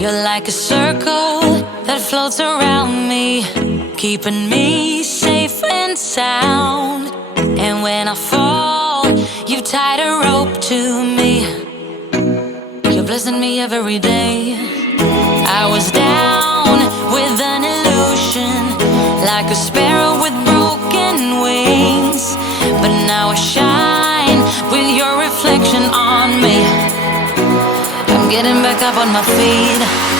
You're like a circle that floats around me, keeping me safe and sound. And when I fall, you've tied a rope to me. You're blessing me every day. I was down with an illusion, like a sparrow with broken wings, but now I shine with your reflection on me. I'm getting back up on my feet.